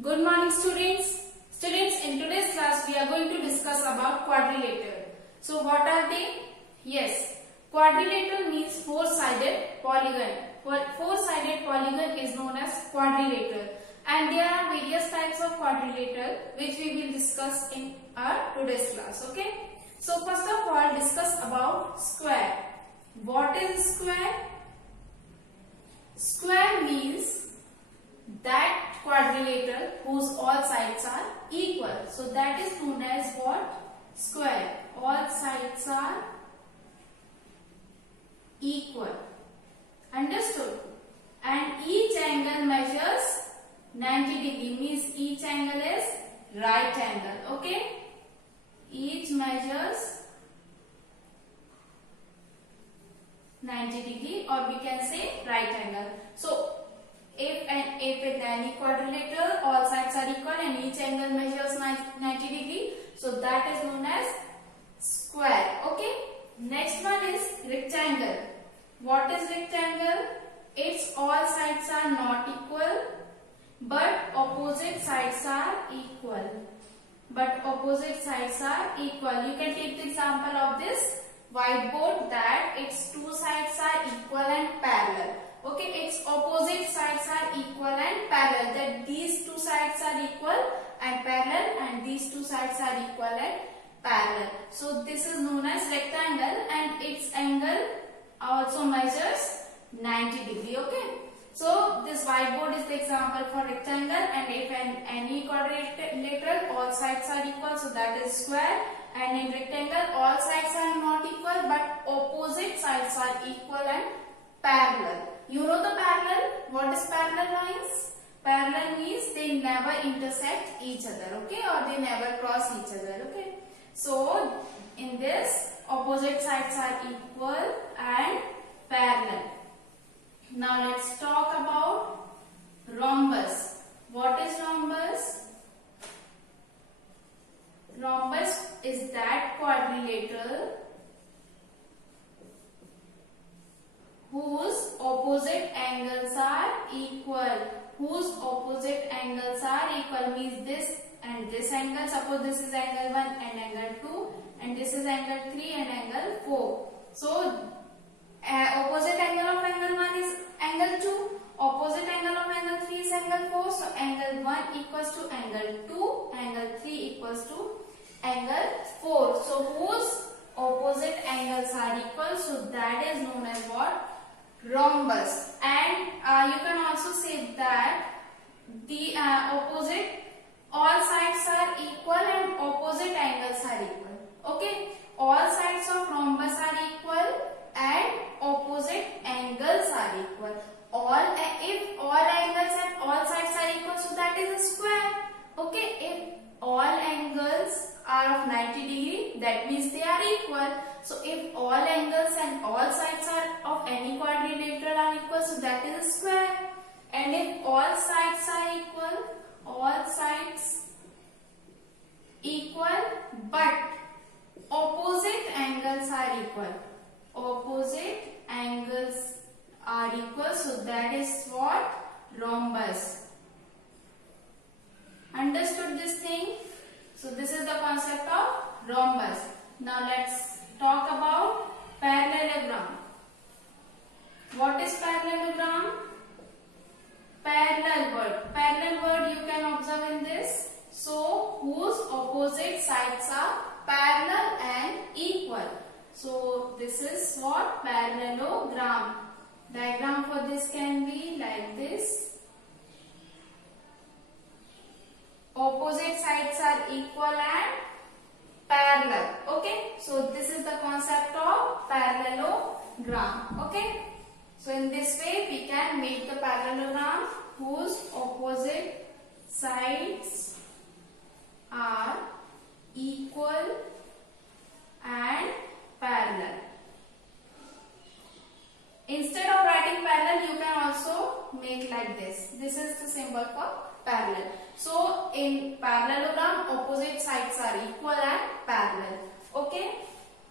Good morning students. Students, in today's class we are going to discuss about quadrilateral. So what are they? Yes, quadrilateral means four-sided polygon. Four-sided polygon is known as quadrilateral, and there are various types of quadrilateral which we will discuss in our today's class. Okay. So first of all, discuss about square. What is square? Square means that quadrilateral whose all sides are equal. So that is known as what? Square. All sides are equal. Understood? And each angle measures 90 degree, means each angle is right angle. Okay? Each measures 90 degree, or we can say right angle. So if in any quadrilateral all sides are equal and each angle measures 90 degree, so that is known as square. Okay. Next one is rectangle. What is rectangle? Its all sides are not equal, but opposite sides are equal. You can take the example of this whiteboard, that its two sides are equal and parallel. Okay, its opposite sides are equal and parallel. That these two sides are equal and parallel, and these two sides are equal and parallel. So this is known as rectangle, and its angle also measures 90 degree. Okay. So this whiteboard is the example for rectangle, and if any quadrilateral all sides are equal, so that is square. And in rectangle all sides are not equal, but opposite sides are equal and parallel. You know the parallel? What is parallel lines? Parallel means they never intersect each other, okay, or they never cross each other, okay. So in this, opposite sides are equal and parallel. Now let's talk about rhombus. What is rhombus? Rhombus is that quadrilateral whose opposite angles are equal. Whose opposite angles are equal means this and this angle. Suppose this is angle 1 and angle 2, and this is angle 3 and angle 4. So opposite angle of angle 1 is angle 2. Opposite angle of angle 3 is angle 4. So angle 1 equals to angle 2. Angle 3 equals to angle 4. So whose opposite angles are equal. So that is known as what? Rhombus. And you can also say that the opposite all sides are equal and opposite angles are equal. Okay. All sides of rhombus are equal and opposite angles are equal. If all angles and all sides are equal, so that is a square. Okay. If all angles are of 90 degree, that means they are equal. So if all angles and all sides are of any quadrilateral are equal, so that is a square. And if all sides are equal, but opposite angles are equal. So that is what? Rhombus. Understood this thing? So this is the concept of rhombus. Now let's talk about parallelogram. What is parallelogram? Parallel word you can observe in this. So whose opposite sides are parallel and equal. So this is what? Parallelogram. Diagram for this can be like this. Opposite sides are equal and parallel. Okay. So this is the concept of parallelogram. Okay. So in this way we can make the parallelogram whose opposite sides are equal and parallel. Instead of writing parallel, you can also make like this. This is the symbol for parallel. So in parallelogram, opposite sides are equal and parallel. Okay.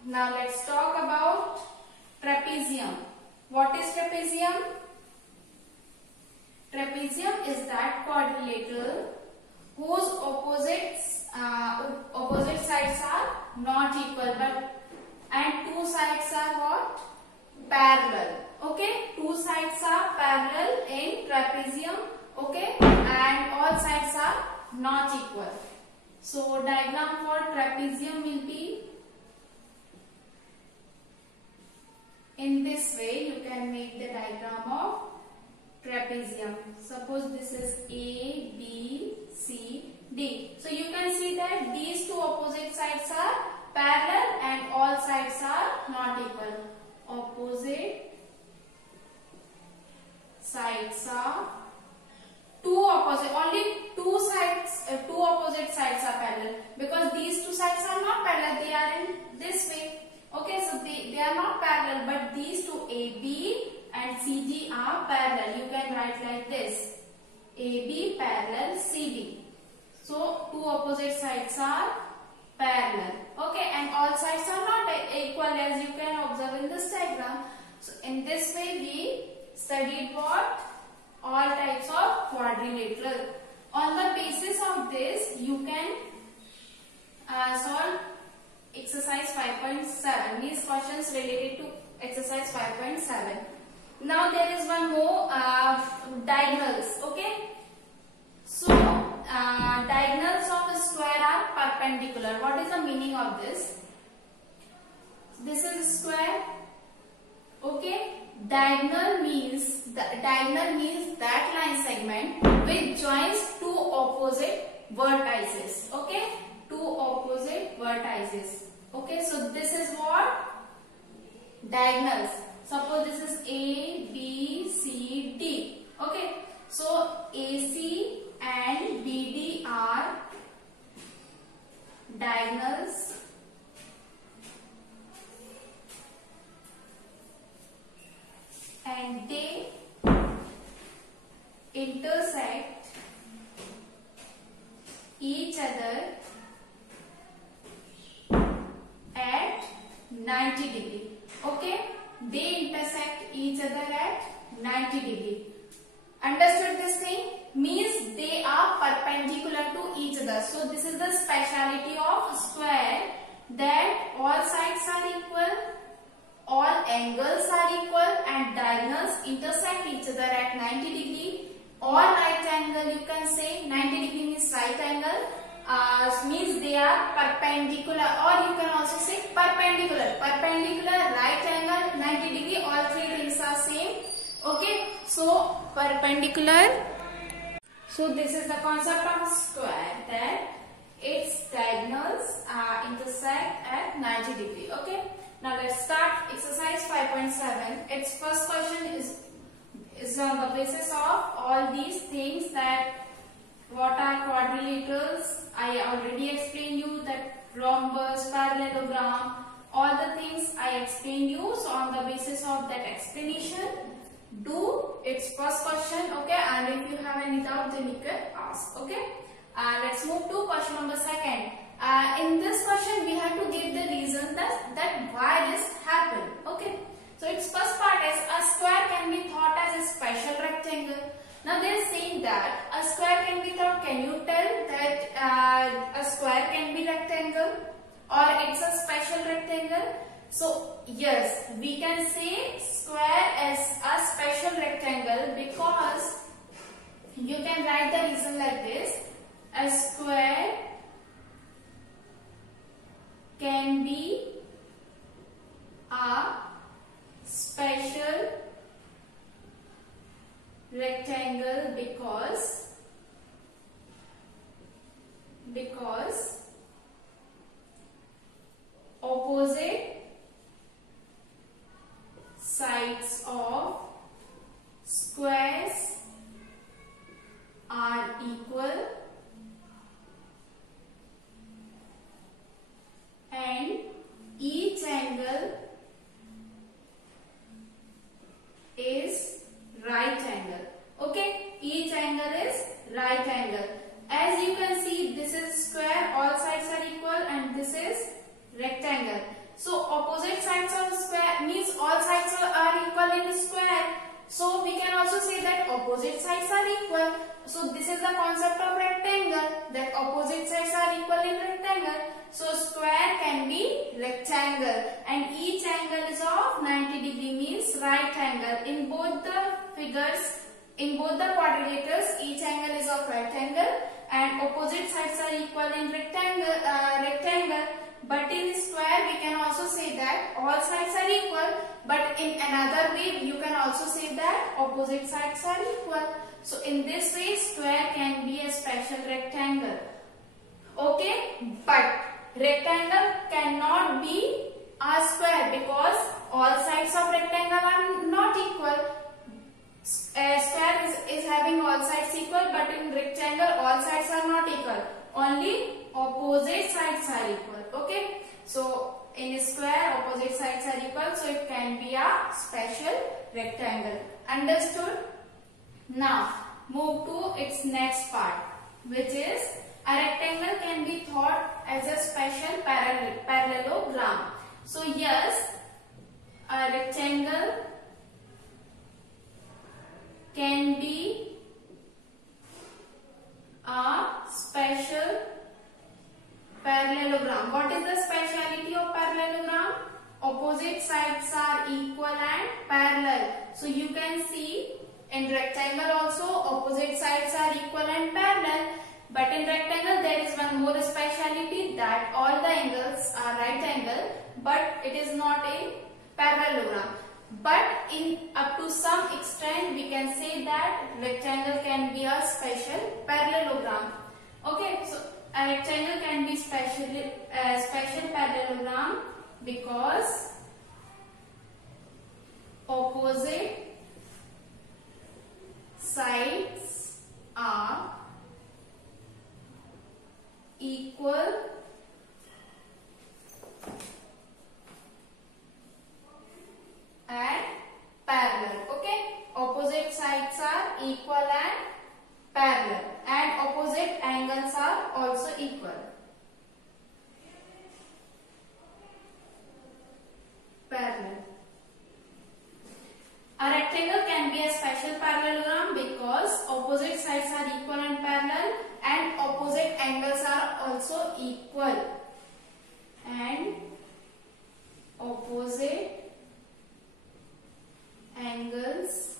Now let's talk about trapezium. What is trapezium? Trapezium is that quadrilateral whose opposite sides are not equal, but and two sides are what? Parallel. Okay, two sides are parallel in trapezium. Okay, and all sides are not equal. So diagram for trapezium will be in this way. You can make the diagram of trapezium. Suppose this is A, B, C, D. So you can see that these two opposite sides are parallel and all sides are not equal. Opposite sides are only two opposite sides are parallel, because these two sides are not parallel, they are in this way. Okay, so they are not parallel, but these two AB and CD are parallel. You can write like this: AB parallel CD. So two opposite sides are parallel. Okay, and all sides are not equal, as you can observe in this diagram. So in this way we studied what? All types of quadrilateral. On the basis of this, you can solve exercise 5.7. These questions related to exercise 5.7. Now there is one more diagonals. Okay. So diagonals of a square are perpendicular. What is the meaning of this? This is a square. Okay. Diagonal means that line segment which joins two opposite vertices. Okay, two opposite vertices. Okay, so this is what? Diagonals. Suppose this is A, B, C, D. Okay, so AC and BD are diagonals and they intersect each other at 90 degree. Okay, they intersect each other at 90 degree. Understood this thing? Means they are perpendicular to each other. So this is the speciality of square, that all sides are equal, all angles are equal, and diagonals intersect each other at 90 degree. Or right angle, you can say 90 degree means right angle, means they are perpendicular, or you can also say perpendicular. Perpendicular, right angle, 90 degree, all three things are same. Okay, so perpendicular. So this is the concept of a square, that its diagonals intersect at 90 degree. Okay. Now let's start exercise 5.7. Its first question is on the basis of all these things, that what are quadrilaterals. I already explained you that rhombus, parallelogram, all the things I explained you. So on the basis of that explanation, do its first question. Okay, and if you have any doubt, then you can ask. Okay, let's move to question number 2. In this question, we have to give the reason that why this happened. Okay, so its first part is a square can be thought as a special rectangle. Now they are saying that a square can be thought. Can you tell that a square can be rectangle or it's a special rectangle? So yes, we can say square as a special rectangle, because you can write the reason like this: a square can be a special rectangle because opposite sides of squares are equal and each angle is right angle. Okay, each angle is right angle. As you can see, this is square, all sides are equal, and this is rectangle. So opposite sides of square means all sides are equal in the square. So we can also say that opposite sides are equal. So this is the concept of rectangle. of 90 degree means right angle. In both the figures, in both the quadrilaters, each angle is of right angle and opposite sides are equal in rectangle. But in square we can also say that all sides are equal, but in another way you can also say that opposite sides are equal. So in this way square can be a special rectangle. Okay, but rectangle cannot be a square because all sides of rectangle are not equal. A square is having all sides equal, but in rectangle all sides are not equal. Only opposite sides are equal. Okay, so in square opposite sides are equal, so it can be a special rectangle. Understood? Now move to its next part, which is a rectangle can be thought as a special parallelogram. So yes, a rectangle can be a special parallelogram. What is the speciality of parallelogram? Opposite sides are equal and parallel. So you can see in rectangle also opposite sides are equal and parallel. But in rectangle there is one more speciality, that all the angles are right angle, but it is not a parallelogram. But in up to some extent we can say that rectangle can be a special parallelogram. Okay, so a rectangle can be special parallelogram because opposite sides are equal and parallel. Okay, opposite sides are equal and parallel, and opposite angles are also equal. Parallel. A rectangle can be a special parallelogram because opposite sides are equal and parallel, and opposite angles are also equal, and opposite angles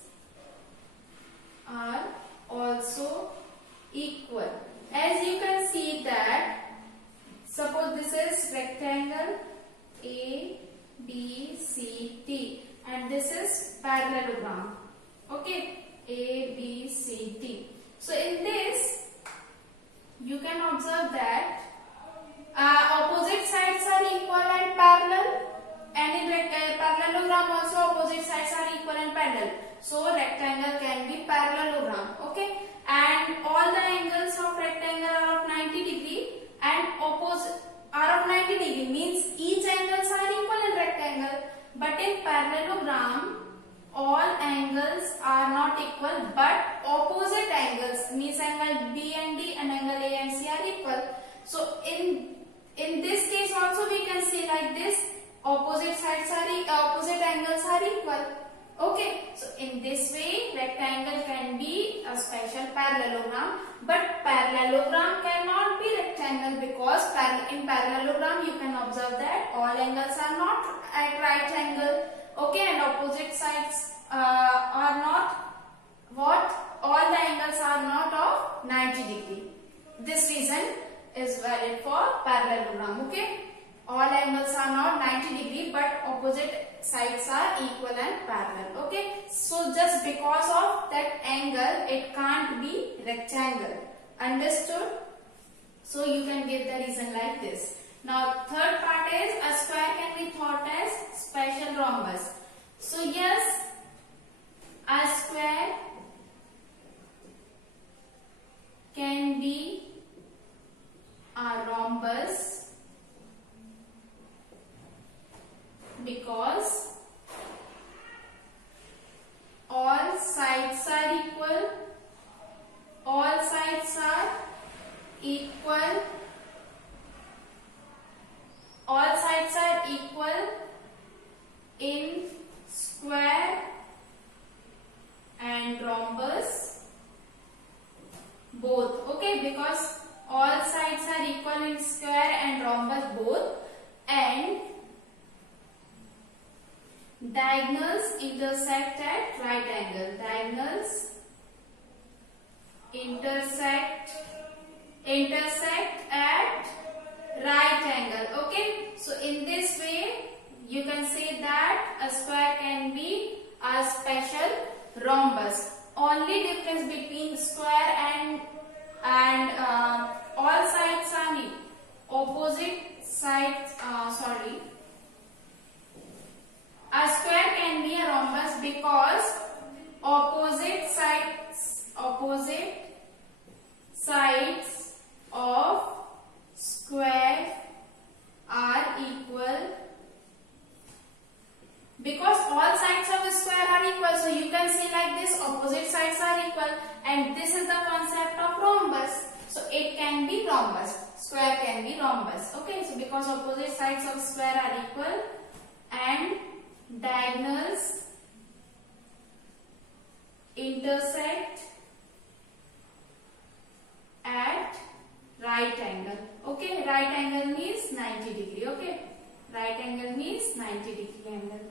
are also equal. As you can see that, suppose this is rectangle A, B, C, T, and this is parallelogram. Okay, A, B, C, T. So in this you can observe that opposite sides are equal and parallel, and in parallelogram also opposite sides are equal and parallel. So rectangle can be parallelogram. Okay, and all the angles of rectangle are of 90 degree, and opposite are of 90 degree means each angles are equal in rectangle. But in parallelogram all angles are not equal, but opposite angles means angle B and D and angle A and C are equal. So in this case also we can say like this, opposite sides are opposite angles are equal. Okay, so in this way rectangle can be a special parallelogram, but parallelogram cannot be rectangle because in parallelogram you can observe that all angles are not at right angle. Okay, and opposite sides are not what? All the angles are not of 90 degree. This reason is valid for parallelogram. Okay, all angles are not 90 degree, but opposite sides are equal and parallel. Okay, so just because of that angle it can't be rectangle. Understood? So you can give the reason like this. Now third part is a square can be thought as special rhombus. So yes, a square can be a rhombus because all sides are equal, all sides are equal, all sides are equal in square and rhombus both. Okay, because all sides are equal in square and rhombus both, and Diagonals intersect at right angle. Diagonals intersect at right angle. Okay, so in this way you can say that a square can be a special rhombus. Only difference between square and all sides are opposite sides. A square can be a rhombus because opposite sides of square are equal. Because all sides of a square are equal, so you can say like this: opposite sides are equal, and this is the concept of rhombus. So it can be rhombus. Square can be rhombus. Okay, so because opposite sides of square are equal and diagonals intersect at right angle. Okay, right angle means 90 degree. Okay, right angle means 90 degree angle.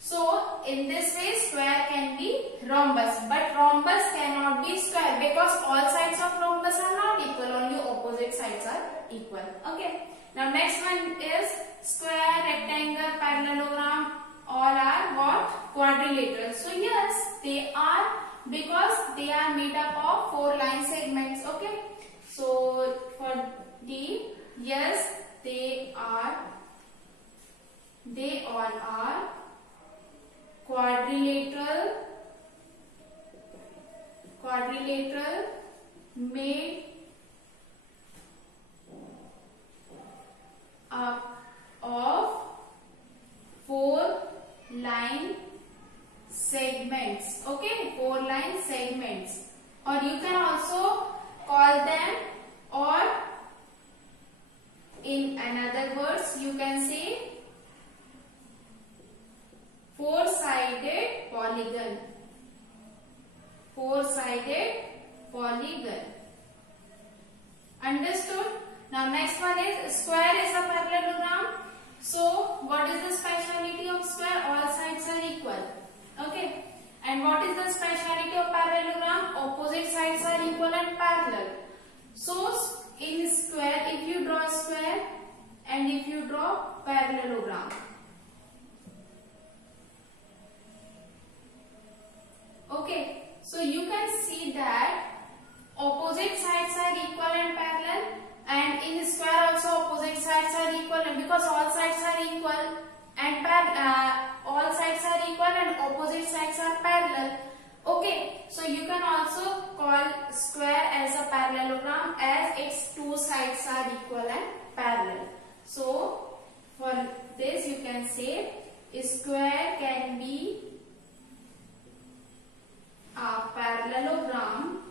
So in this way square can be rhombus, but rhombus cannot be square because all sides of rhombus are not equal, only opposite sides are equal. Okay, now next one is square, rectangle, parallelogram, all are what? Quadrilateral. So yes, they are, because they are made up of 4 line segments. Okay, so for D, yes, they all are quadrilateral made up of 4 line segments. Okay, 4 line segments, or you can also call them, or in another words you can say four-sided polygon. Four-sided polygon. Understood? Now next one is square is a parallelogram. So what is the speciality of square? All sides are equal. Okay. And what is the speciality of parallelogram? Opposite sides are equal and parallel. So in square, if you draw square and if you draw parallelogram, okay, so you can see that opposite sides are equal and parallel, and in square also opposite sides are equal, and because all sides are equal and all sides are equal and opposite sides are parallel. Okay, so you can also call square as a parallelogram as its 2 sides are equal and parallel. So for this you can say square can be a parallelogram.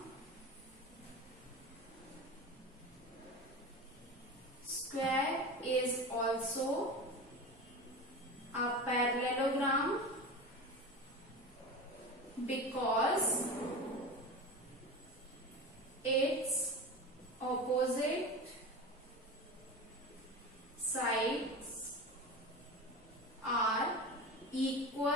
Square is also a parallelogram because its opposite sides are equal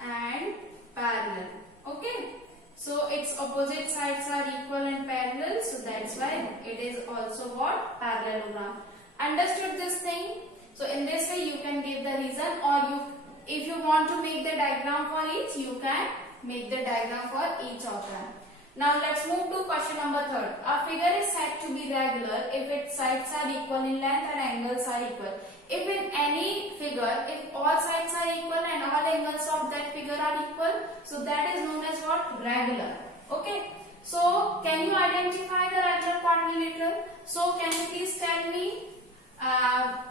and parallel. Okay, so its opposite sides are equal and parallel, so that's why it is also what? Parallelogram. Understood this thing? So in this way you can give the reason, or if you want to make the diagram for each, you can make the diagram for each of them. Now let's move to question number 3rd. A figure is said to be regular if its sides are equal in length and angles are equal. If in any figure, if all sides are equal and all angles of that figure are equal, so that is known as what? Regular. Okay. So can you identify the regular quadrilateral? So can you please tell me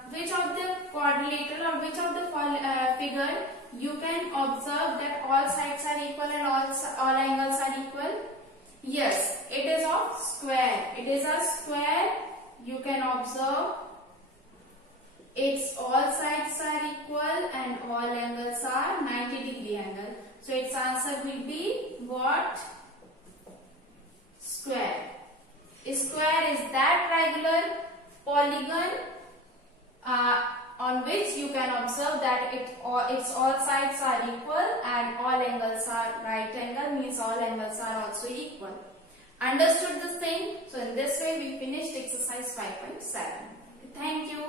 which of the quadrilateral or which of the figure you can observe that all sides are equal and all angles are equal? Yes, it is of square. It is a square. You can observe its all sides are equal and all angles are 90 degree angle. So its answer will be what? Square. Square is that regular polygon on which you can observe that that its all sides are equal and all angles are right angle, means all angles are also equal. Understood this thing? So in this way we finished exercise 5.7. Thank you.